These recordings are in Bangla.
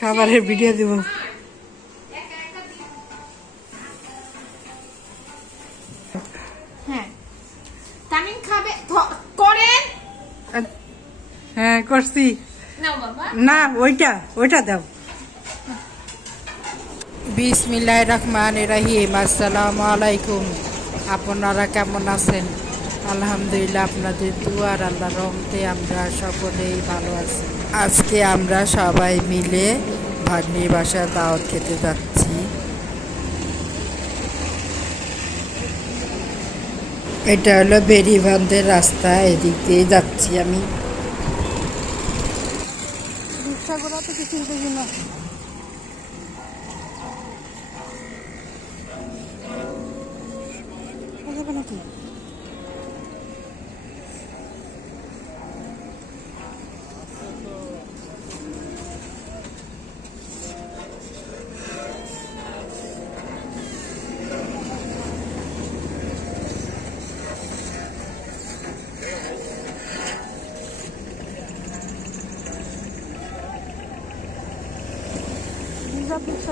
খাবারের ভিডিও দিব। হ্যাঁ তামিম খাবে করেন। হ্যাঁ করছি। না ওইটা দাও। বিসমিল্লাহির রহমানির রহিম। আসসালামু আলাইকুম। আপনারা কেমন আছেন? আলহামদুলিল্লাহ, আপনাদের দুয়ার আল্লাহর রহমতে আমরা সকলেই ভালো আছি। আজকে আমরা সবাই মিলে ভাগ্নির বাসায় দাওয়াত খেতে যাচ্ছি। এটা হলো বেরিবাঁধের রাস্তা, এদিক দিয়ে যাচ্ছি আমি। রিক্সা করা তো কিছু দেখি না। নাকি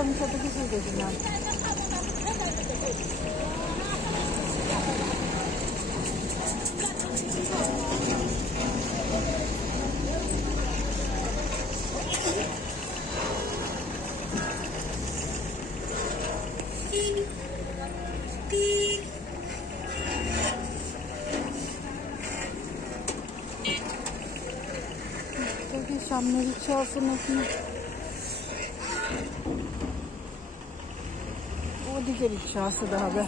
আমি সাথে কিছু দেখি না। সামনে রিক্সা আছে নাকি? ওদিকে রিক্সা আছে, দেখাবে।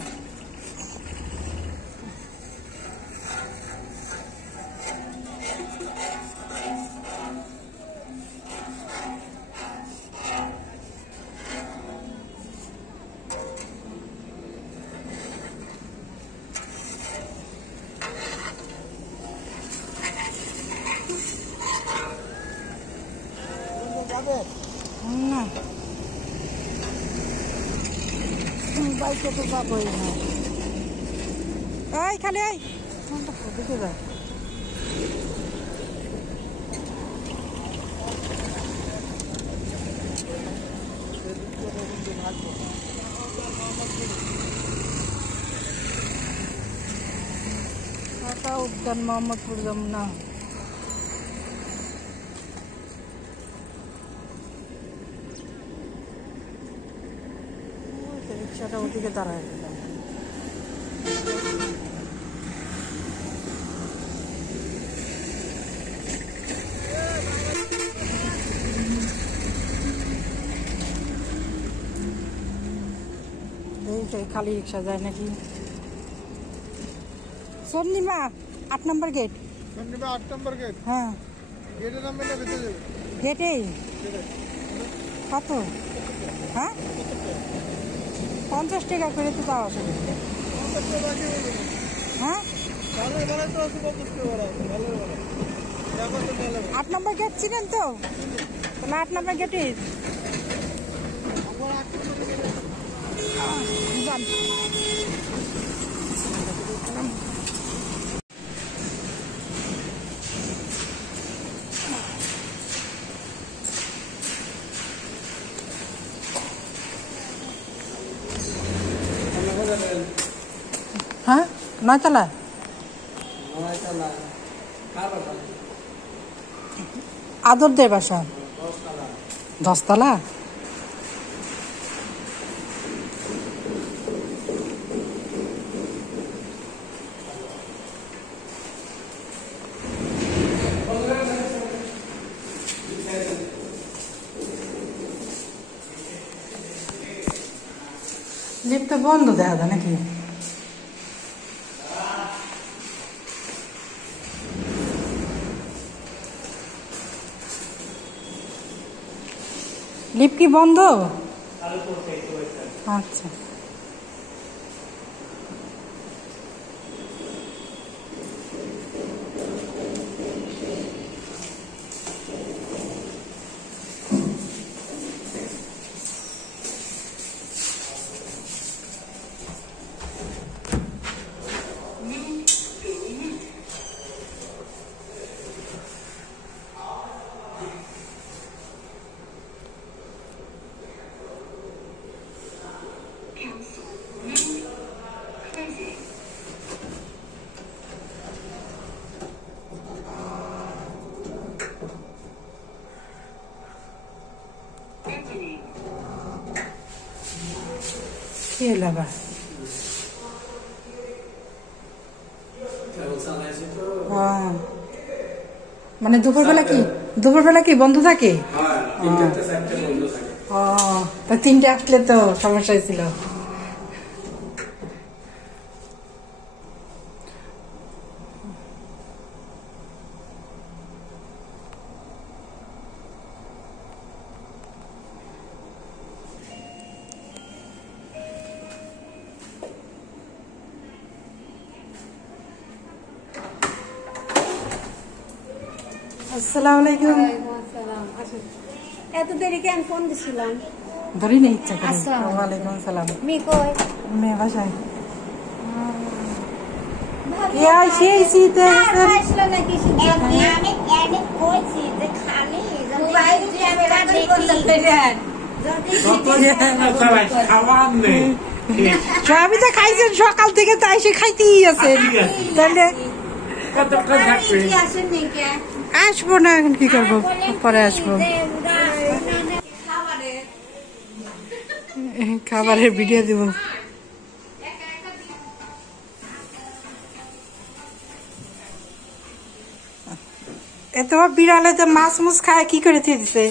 না বাইকে তো যাবই না। এই খালি ওদিকে যা। উদ্যান মোহাম্মদপুর যমুনা। রিক্সাটা ওদিকে দাঁড়ায় দিলাম। খালি রিক্সা যায় নাকি? সন্নিমা 8 নম্বর গেট। সন্নিমা 8 নম্বর গেট। হ্যাঁ গেটের নাম মেনে ভিতরে যাবে। গেটেই কত? হ্যাঁ 50 টাকা করে তো পাওয়া যাবে। হ্যাঁ 8 নম্বর গেট ছিলেন তো? তাহলে 8 নম্বর গেটে হ্যাঁ 9 তলা। আদরদের বাসা 10 তলা। লিফট তো বন্ধ দেখা যায় নাকি? লিফট কি বন্ধ? আচ্ছা এলো আবার? মানে দুপুরবেলা কি বন্ধ থাকে? ও, তা 3টে আসলে তো সমস্যা ছিল। আসসালামু আলাইকুম। এত দেরি কেন ফোন দিছিলাম? ধরি নেই ইচ্ছা করে। আসসালামু ওয়ালাইকুম আসসালাম। মি কই? মেয়ে বাসায়। কে আইছে এই শীতে? আসলো নাকি আমি এনে কইছি যে খালি মোবাইল ক্যামেরা সবই তো খাইছেন সকাল থেকে, তাই সে খাইতেই আছেন। তাহলে আসবো না, এখন কি করবো, পরে আসবো। খাবারের ভিডিও দিব। এত বিড়ালে তো মাছ মুছ খায়, কি করে দিয়ে দিছে?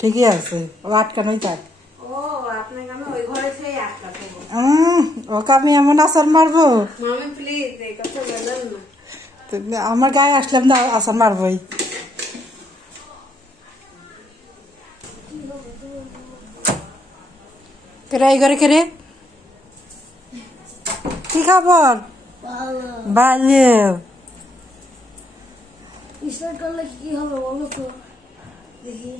ঠিকই আছে, ও আটকানোই থাক। ওকে আমি এমন আসার মারবো, আমার গায়ে আসলাম না আসার মারবই। এই ঘরে কে রে? কি খবর? ভালো। স্টার্ট করলে কি হবে বলো তো দেখি।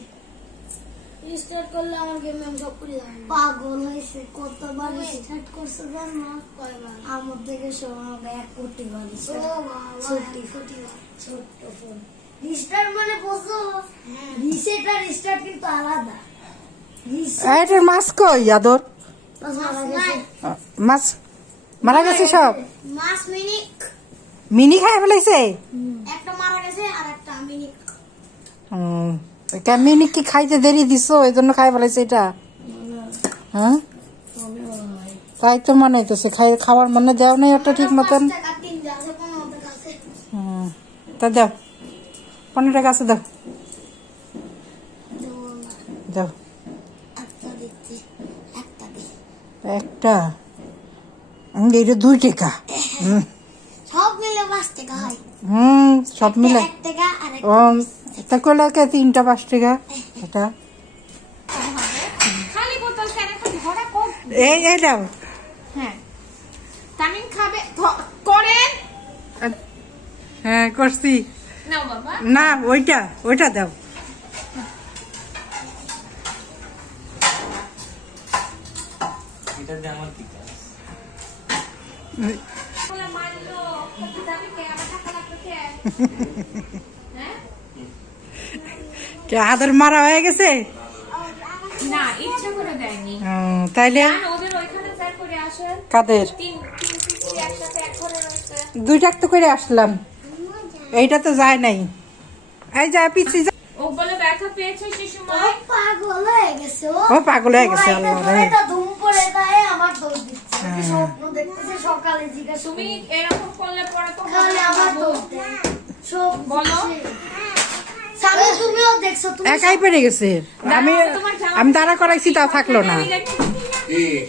স্টার্ট করলে আমাকে ম্যাম সব করে দেবে। পাগল হয়েছে, কতবার স্টার্ট করছে জানো? কয়বার? আমার থেকে আমাকে 1 কোটি বার ছোট্ট ফোন স্টার্ট মানে বুঝো, রিসেট আর স্টার্ট কিন্তু আলাদা। এটার মাছ কই আদর? মাছ মারা গেছে সব। মাছ মিনি খাই ফেলাইছে। একটা মারা গেছে আর একটা মিনিক। মিনি কি খাইতে দেরি দিছো, এই জন্য খাই ফেলাইছে এটা? হ্যাঁ, তাই তো মনে হইতেছে। খাওয়ার মনে দেও নাই ওটা ঠিক মতন। তা দাও, 15 টাকা আছে, দাও দাও। একটা এটা 2 টাকা। সব মিলে 5 টাকা হয়। সব মিলে 1 টাকা আর তা করলে 3টা 5 টাকা। এটা খালি বোতল কেন খালি ভরা কোক? এই দাও। হ্যাঁ, তামিম খাবে করেন। হ্যাঁ করছি। নাও বাবা। না, ওইটা দাও। এটা দিয়ে আমার কি কাজ? বলে মারলো, কত দামি কে আমার টাকা লাগবে কে? হ্যাঁ? কে আদর মারা হয়ে গেছে? না, ইচ্ছা করে দেয়নি। তাইলে জান ওদের ওইখানে যাই করে আসেন। কাদের? 3 পিসি একসাথে এক ঘরে রয়েছে। 2 টাকা তো করে আসলাম, এইটা তো যায় নাই। এই যা পিছি যা। ও বলে ব্যথা পেয়েছে শিশুময়। পাগল হয়ে গেছে। ও পাগল হয়ে গেছে। আল্লাহ রে, এটা ধুম পড়ে যায় আমার দৌড় দিচ্ছে। স্বপ্ন দেখতেছে সকালে জিজ্ঞাসা তুমি এরকম করলে পরে তো তাহলে আমার দৌড় দেয়। সব বলো। সামনে তুমিও দেখছো, তুমি একাই পেরে গেছে। আমি দাঁড়া করাইছি, তা থাকলো না।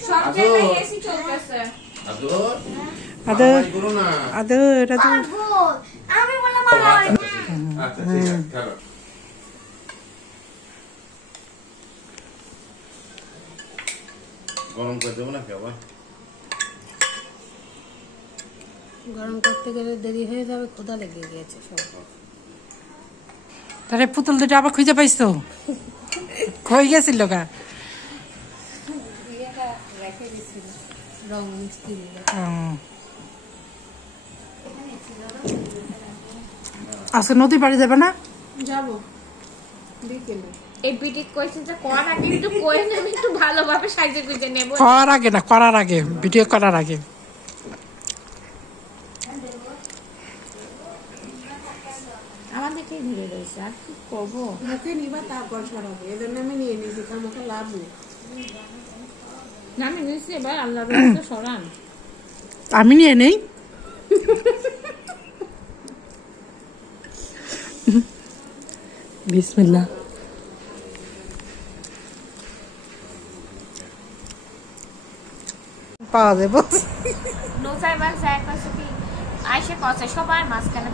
সব জায়গায় এসি চলতেছে। আদর করো না। আদর আদর। পাগল। আমি বললাম আমার আচ্ছা ঠিক আছে, খেলো। গরম করে দেবো নাকি আবার? গরম করতে গেলে দেরি হয়ে যাবে, ক্ষুধা লেগে গিয়েছে সব। তাহলে পুতুল দুটো আবার খুঁজে পাইছো? কই গেছিল গা? রং মিষ্টি আজকে নদী পাড়ি যাবে না? যাবো বিকেলে। এই বিটি কইছে যে করার আগে একটু কই না, আমি একটু ভালোভাবে সাইজে গুজে নেব। করার আগে না, করার আগে, ভিডিও করার আগে। আমাদেরকেই ধরে রয়েছে আর কি করবো হাতে নিবা তারপর সরাবো এজন্য আমি নিয়ে নিয়েছি আমাকে লাভ নেই আমি নিচ্ছি এবার আল্লাহর রহমতে সরান আমি নিয়ে নেই বিসমিল্লাহ পাওয়া যাবে নুসাইবা যায় কইছে কি আইসে কইছে সবার মাঝখানে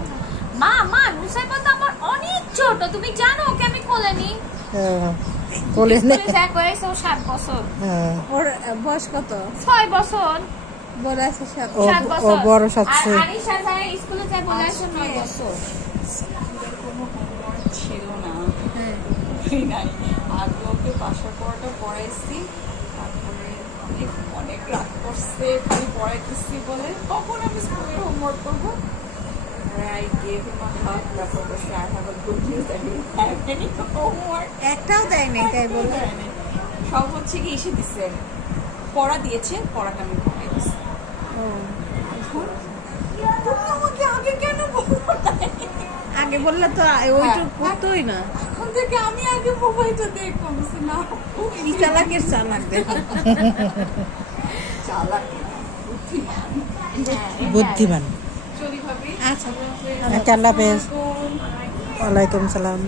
মা মা নুসাইবা তো আমার অনেক ছোট তুমি জানো ওকে আমি কোলে নি কোলে নে যায় কইছে ও 7 বছর ওর বয়স কত 6 বছর বড় আছে 7 ও বড় সাথে আর আনিশা যায় স্কুলে যায় বলে আসে 9 বছর ছিল না নাই আগে ওকে বাসা পড়াটা পড়াইছি তারপরে অনেক রাগ করছে খালি পড়াইতেছি বলে তখন আমি স্কুলের হোমওয়ার্ক করবো I gave him a hug তারপর বসে I have a good news that he didn't have any homework একটাও দেয় নাই তাই বলে সব হচ্ছে কি এসে দিছে পড়া দিয়েছে পড়াটা আমি পড়াই দিচ্ছি তুমি আমাকে আগে কেন বলো আগে বললে তো ওইটুকু করতোই না এখন থেকে আমি আগে মোবাইলটা দেখবো না কি চালাকের চালাক দেখো চালাক বুদ্ধিমান চলি ভাবি আচ্ছা আল্লাহ হাফেজ ওয়ালাইকুম সালাম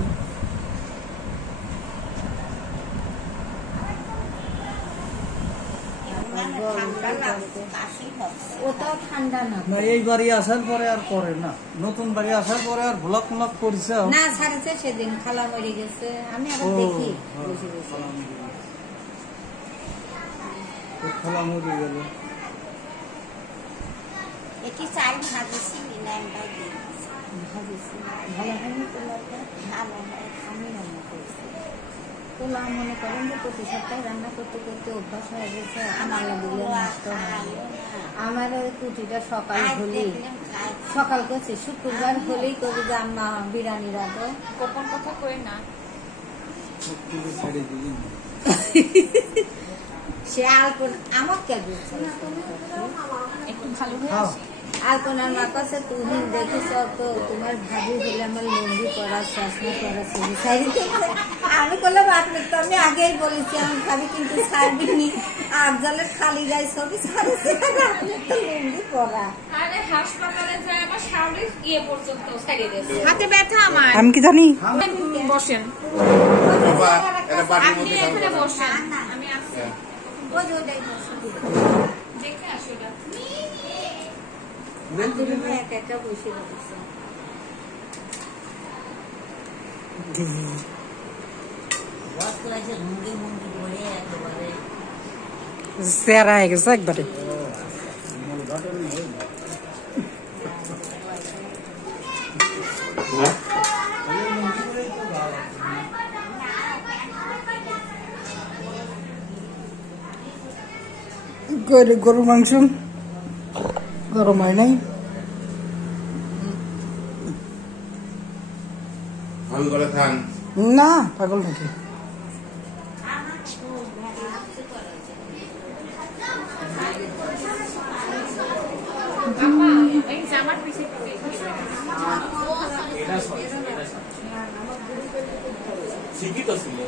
ওটাও ঠান্ডা না না এই বাড়ি আসার পরে আর করে না নতুন বাড়ি আসার পরে আর ভ্লগ মলক করছে না ছাড়েছে সেদিন খালা মরে গেছে আমি আবার দেখি বেশি বেশি খেলা মরে গেল একটি চাল ভাজেছি নিলামটাই দিয়েছি ভাজেছি ভালো হয়নি পোলাওটা ভালো হয় আমি রান্না করছি পোলাও মনে করেন যে প্রতি সপ্তাহে রান্না করতে করতে অভ্যাস হয়ে গেছে আমার দিলে নষ্ট হয় আমার ওই কুটিটা সকাল হলেই সকাল করছে শুক্রবার হলেই কবি যে আম্মা বিরিয়ানি রাখো গোপন কথা কই না সে আলপন আমার কে দিচ্ছে একটু ভালো হয়ে আসে আলপনার মা কাছে তুমি দেখিস তো তোমার ভাবি হলে আমার লুঙ্গি পরা চশমা পরা চুরি শাড়ি আমি বললাম আপনি তো আমি আগেই বলেছি আমার ভাবি কিন্তু ছাড়বিনি আফজালের খালি গায়ে ছবি ছাড়েছে আপনি তো লুঙ্গি পরা আরে হাসপাতালে যায় আমার শাড়ি গিয়ে পর্যন্ত ছাড়িয়ে দিয়েছে হাতে ব্যথা আমার আমি কি জানি বসেন বাবা এটা বাড়ির আপনি মধ্যে এখানে খাও বসেন আমি আসছি ওই যে ওটাই বসেন দেখে আসো এটা একা একা বসে রয়েছে সেরা হয়ে গেছে একবারে গরু মাংস গরম হয় নাই আমি করে থান না পাগল নাকি শিক্ষিত ছিল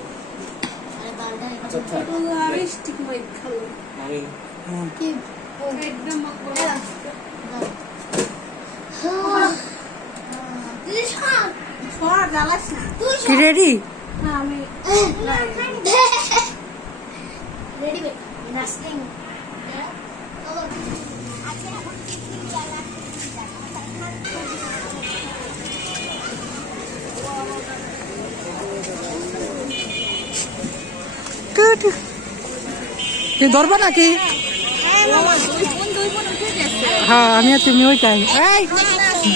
কি রেডি তুই ধরবা নাকি হ্যাঁ আমি আর তুমি ওইটাই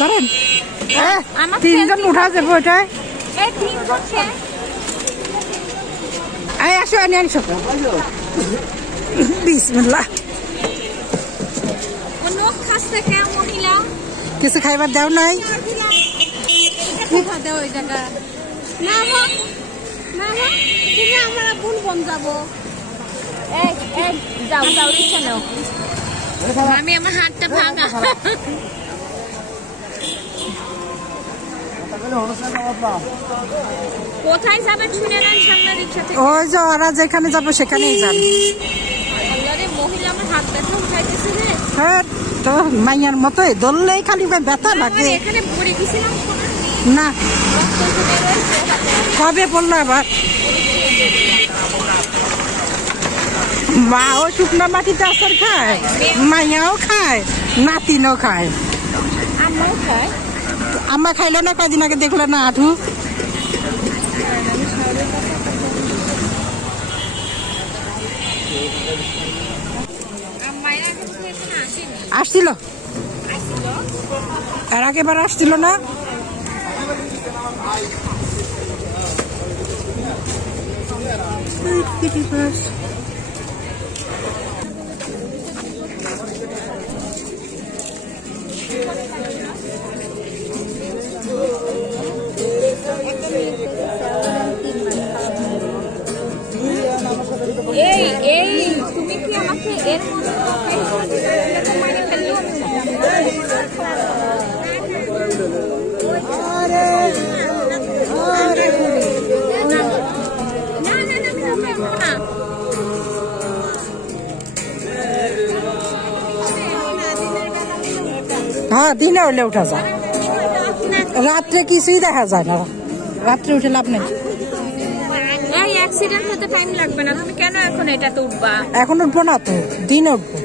ধরেন তিনজন উঠা যাবো ওইটাই আসো আনি আনছো বিসমিল্লাহ কিছু খাইবার দাও নাই আমার বোন বন যাবো যাও যাও রিক্সা নাও আমি আমার হাতটা ভাঙা কোথায় যাবেন শুনে নেন, সামনে রিক্সা থেকে। ওই যে ওরা যেখানে যাবো সেখানেই যান। মহিলা আমার হাত ব্যথা উঠাইতেছে রে। হ্যাঁ তো মাইয়ার মতোই ধরলেই খালি ব্যথা লাগে। এখানে পড়ে গেছিলাম না, কবে পড়লো আবার? মা ও শুকনো মাটিতে আসার খায়, মাইয়াও খায়, নাতিনও খায়। আমরাও খাই। আম্মা খাইলো না, কদিন আগে দেখলো না আঠু। আসছিল, এর আগেবার আসছিল না। এই এই তুমি কি আমাকে এর মানে ফেললো? হ্যাঁ দিনে হলে উঠা যায়, রাত্রে কিছুই দেখা যায় না, রাত্রে উঠে লাভ নেই। এই অ্যাক্সিডেন্ট হতে টাইম লাগবে না, তুমি কেন এখন এটাতে উঠবা? এখন উঠবো না তো, দিনে উঠবো।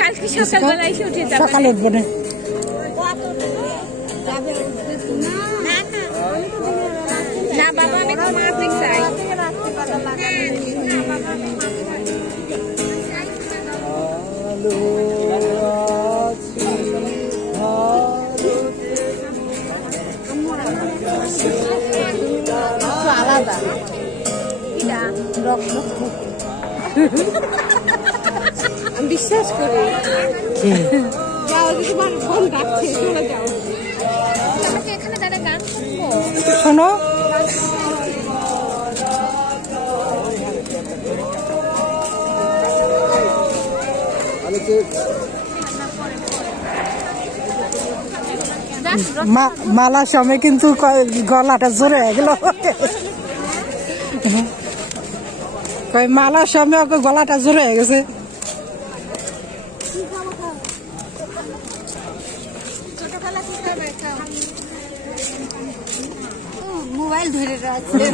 কালকে সকালবেলা এসে উঠে যাবে। সকালে উঠবো না। না বাবা আমি ঘুমাতে চাই। আলাদা আমি বিশ্বাস করি। তোমার ফোন ডাকছে, চলে যাও। আমাকে এখানে দাদা গান শুনবো। শোনো মালার সময় কিন্তু গলাটা জোরে হয়ে গেল। মালার সময় ওকে গলাটা জোরে হয়ে গেছে। মোবাইল ধরে রাখছে।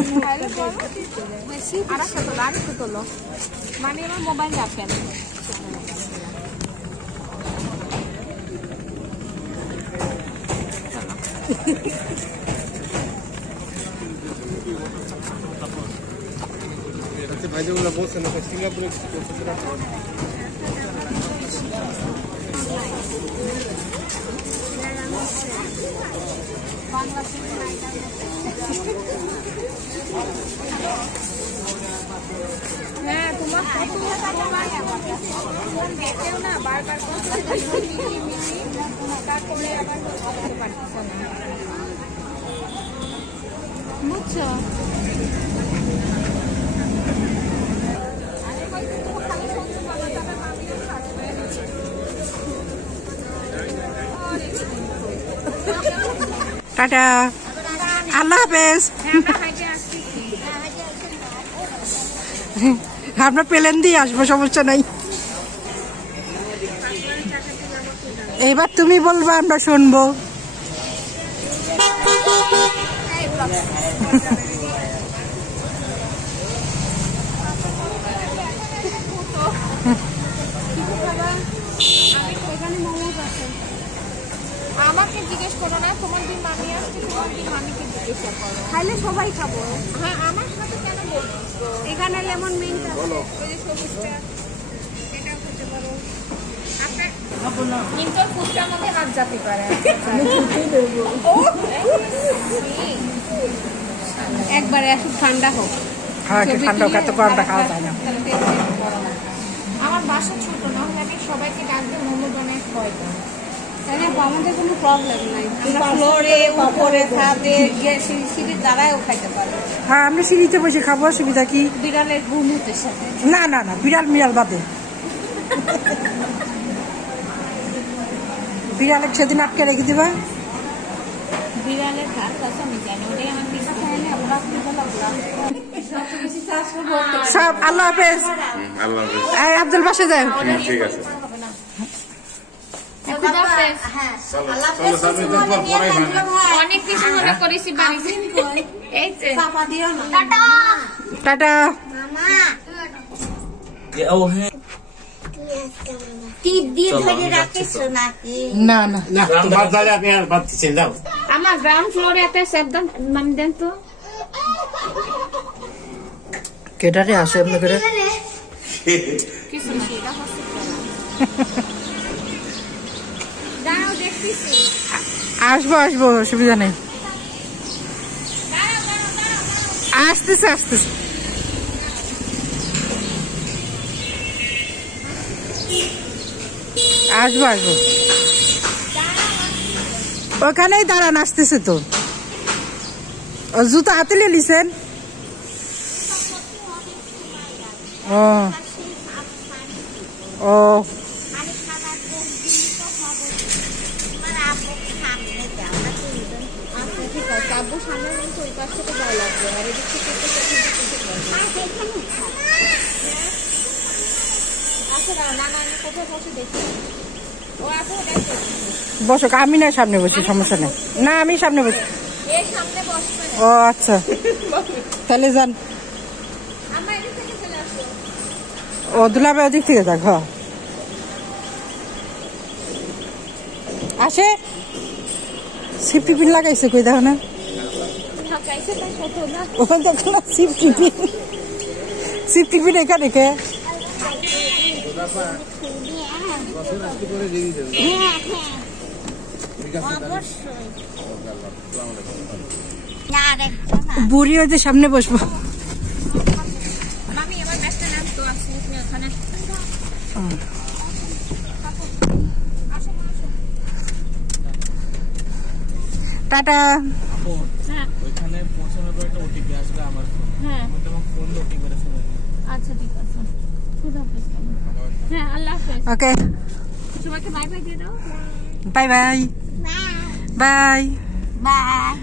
আরেকটু তোলো, মানে আমার মোবাইল রাখেন। ভাই যেগুলো বলছেন সিঙ্গাপুরে হ্যাঁ তোমার দেখেও না বারবার তারপরে আবার পারতেছে না, বুঝছো? টাটা, আল্লাহ হাফেজ। আমরা প্লেন দিয়ে আসবো, সমস্যা নাই। এবার তুমি বলবা, আমরা শুনবো। আমাকে জিজ্ঞেস করো না, তোমার দিন মামি আসছে, তোমার দিন মামিকে জিজ্ঞেস করো। খাইলে সবাই খাবো। হ্যাঁ আমার সাথে কেন বলছো? এখানে লেমন মিন্ট আছে, ওই যে সবুজটা, এটাও খেতে পারো। আপনার কিন্তু ফুটটার মধ্যে হাত যেতে পারে। একবারে একটু ঠান্ডা হোক। হ্যাঁ ঠান্ডা কত গরমটা খাওয়া যায় না। আমার বাসা ছোট, না হলে আমি সবাইকে ডাকবে মোমো বানায় খাওয়াইতাম। তাহলে আমাদের কোনো প্রবলেম নাই, আমরা ফ্লোরে উপরে ছাদে সিঁড়ির দ্বারাও খাইতে পারবো। হ্যাঁ আমরা সিঁড়িতে বসে খাবো, অসুবিধা কি? বিড়ালের ঘুমুতের সাথে না না না, বিড়াল মিড়াল বাদে। বিড়ালের সেদিন আটকে রেখে দিবা। বিড়ালের ঘাট আছে আমি জানি ওটাই আমার পিস খাইলে আমরা সব আল্লাহ হাফেজ। আল্লাহ হাফেজ। এই আব্দুল বাসে যাও। ঠিক আছে অনেক কিছু মনে করেছি বাড়িতে এই টাটা। টিপ দিয়ে ধরে রাখিস নাকি? না না না তোমার তাহলে আপনি আর বাদ দিচ্ছেন দাও আমার গ্রাউন্ড ফ্লোরে একটা শব্দ মানে দেন তো কেটারে আসে আপনি করে কিছু না দাঁড়াও দেখতেছি আসবো আসবো অসুবিধা নেই আসতেছে আসতেছে আসবো আসবো ওখানেই দাঁড়ান আসতেছে তো ও জুতো হাতে নিয়ে নিছেন ও ও বসো আমি না সামনে বসি সমস্যা নেই না আমি সামনে বসি ও আচ্ছা তাহলে যান ও দুলাবে ওদিক থেকে দেখো আসে সিফটি পিন লাগাইছে কই দেখো না ও দেখো না সিফটি পিন এখানে কে বুড়ি হইতে সামনে বসবো টাটা ওইখানে পৌঁছানোর পর একটা ওটিপি আসবে আমার তোমার ফোন ওটিপি করে ফেলে আচ্ছা ঠিক আছে খুদা হাফেজ হ্যাঁ আল্লাহ হাফেজ ওকে সবাইকে বাই বাই দিয়ে দাও বাই বাই বাই বাই